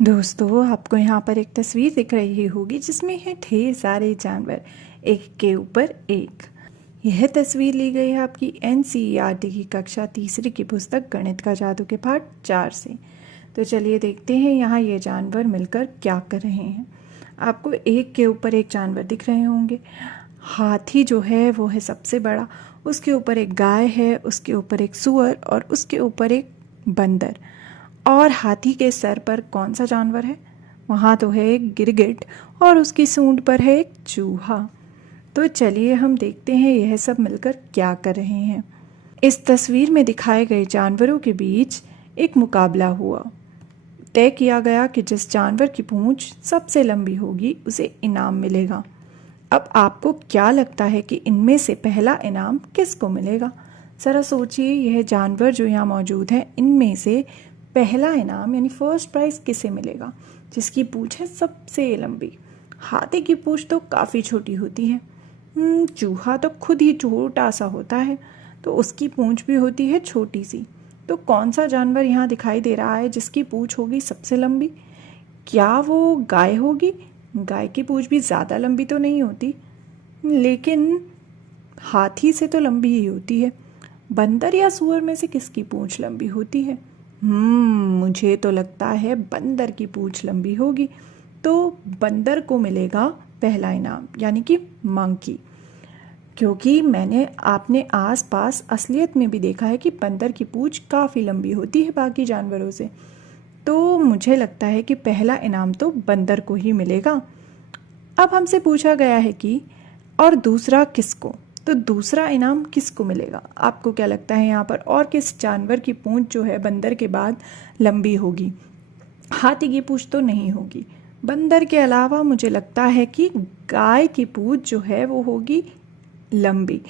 दोस्तों, आपको यहाँ पर एक तस्वीर दिख रही होगी जिसमें है ढेर सारे जानवर एक के ऊपर एक। यह तस्वीर ली गई है आपकी NCERT की कक्षा तीसरी की पुस्तक गणित का जादू के पाठ 4 से। तो चलिए देखते हैं यहाँ ये जानवर मिलकर क्या कर रहे हैं। आपको एक के ऊपर एक जानवर दिख रहे होंगे। हाथी जो है वो है सबसे बड़ा, उसके ऊपर एक गाय है, उसके ऊपर एक सूअर और उसके ऊपर एक बंदर। और हाथी के सर पर कौन सा जानवर है? वहाँ तो है एक गिरगिट और उसकी सूंड पर है एक चूहा। तो चलिए हम देखते हैं यह सब मिलकर क्या कर रहे हैं। इस तस्वीर में दिखाए गए जानवरों के बीच एक मुकाबला हुआ। तय किया गया कि जिस जानवर की पूंछ सबसे लंबी होगी उसे इनाम मिलेगा। अब आपको क्या लगता है कि इनमें से पहला इनाम किसको मिलेगा? ज़रा सोचिए, यह जानवर जो यहाँ मौजूद है इनमें से पहला इनाम यानी फर्स्ट प्राइज़ किसे मिलेगा? जिसकी पूंछ है सबसे लंबी। हाथी की पूंछ तो काफ़ी छोटी होती है। चूहा तो खुद ही छोटा सा होता है, तो उसकी पूंछ भी होती है छोटी सी। तो कौन सा जानवर यहाँ दिखाई दे रहा है जिसकी पूंछ होगी सबसे लंबी? क्या वो गाय होगी? गाय की पूंछ भी ज़्यादा लंबी तो नहीं होती, लेकिन हाथी से तो लंबी ही होती है। बंदर या सूअर में से किसकी पूंछ लंबी होती है? मुझे तो लगता है बंदर की पूंछ लंबी होगी। तो बंदर को मिलेगा पहला इनाम यानी कि मंकी, क्योंकि मैंने आपने आसपास असलियत में भी देखा है कि बंदर की पूंछ काफ़ी लंबी होती है बाकी जानवरों से। तो मुझे लगता है कि पहला इनाम तो बंदर को ही मिलेगा। अब हमसे पूछा गया है कि और दूसरा किसको? तो दूसरा इनाम किसको मिलेगा? आपको क्या लगता है यहाँ पर और किस जानवर की पूंछ जो है बंदर के बाद लंबी होगी? हाथी की पूंछ तो नहीं होगी। बंदर के अलावा मुझे लगता है कि गाय की पूंछ जो है वो होगी लंबी।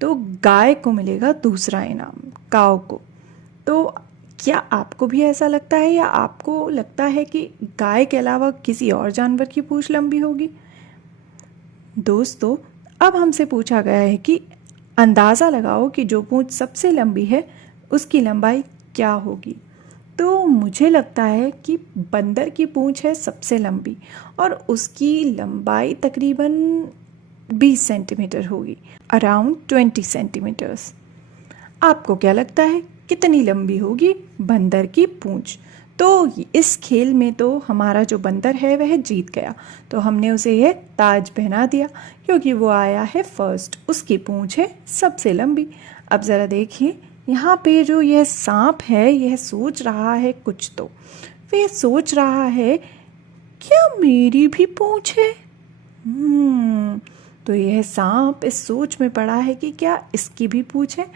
तो गाय को मिलेगा दूसरा इनाम, काऊ को। तो क्या आपको भी ऐसा लगता है या आपको लगता है कि गाय के अलावा किसी और जानवर की पूंछ लंबी होगी? दोस्तों, अब हमसे पूछा गया है कि अंदाज़ा लगाओ कि जो पूंछ सबसे लंबी है उसकी लंबाई क्या होगी। तो मुझे लगता है कि बंदर की पूंछ है सबसे लंबी और उसकी लंबाई तकरीबन 20 सेंटीमीटर होगी, अराउंड 20 सेंटीमीटर्स। आपको क्या लगता है कितनी लंबी होगी बंदर की पूंछ? तो इस खेल में तो हमारा जो बंदर है वह जीत गया, तो हमने उसे यह ताज पहना दिया क्योंकि वो आया है फर्स्ट, उसकी पूंछ है सबसे लंबी। अब ज़रा देखिए, यहाँ पे जो यह सांप है यह सोच रहा है कुछ। तो वह सोच रहा है क्या मेरी भी पूंछ है? तो यह सांप इस सोच में पड़ा है कि क्या इसकी भी पूंछ है।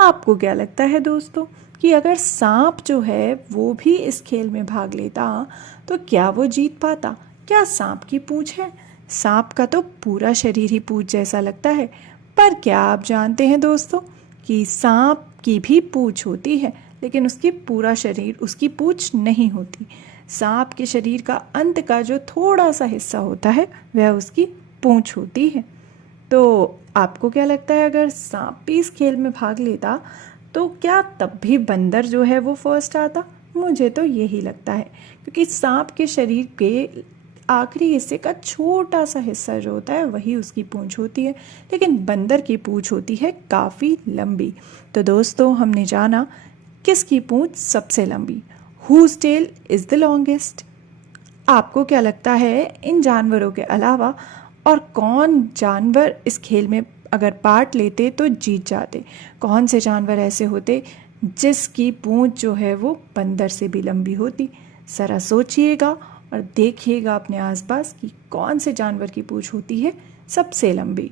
आपको क्या लगता है दोस्तों कि अगर सांप जो है वो भी इस खेल में भाग लेता तो क्या वो जीत पाता? क्या सांप की पूंछ है? सांप का तो पूरा शरीर ही पूंछ जैसा लगता है, पर क्या आप जानते हैं दोस्तों कि सांप की भी पूंछ होती है, लेकिन उसकी पूरा शरीर उसकी पूंछ नहीं होती। सांप के शरीर का अंत का जो थोड़ा सा हिस्सा होता है वह उसकी पूंछ होती है। तो आपको क्या लगता है अगर सांप भी इस खेल में भाग लेता तो क्या तब भी बंदर जो है वो फर्स्ट आता? मुझे तो यही लगता है, क्योंकि सांप के शरीर के आखिरी हिस्से का छोटा सा हिस्सा जो होता है वही उसकी पूंछ होती है, लेकिन बंदर की पूंछ होती है काफ़ी लंबी। तो दोस्तों, हमने जाना किसकी पूंछ सबसे लंबी, whose tail is the longest. आपको क्या लगता है इन जानवरों के अलावा और कौन जानवर इस खेल में अगर पार्ट लेते तो जीत जाते? कौन से जानवर ऐसे होते जिसकी पूंछ जो है वो बंदर से भी लंबी होती? ज़रा सोचिएगा और देखिएगा अपने आसपास कि कौन से जानवर की पूंछ होती है सबसे लंबी।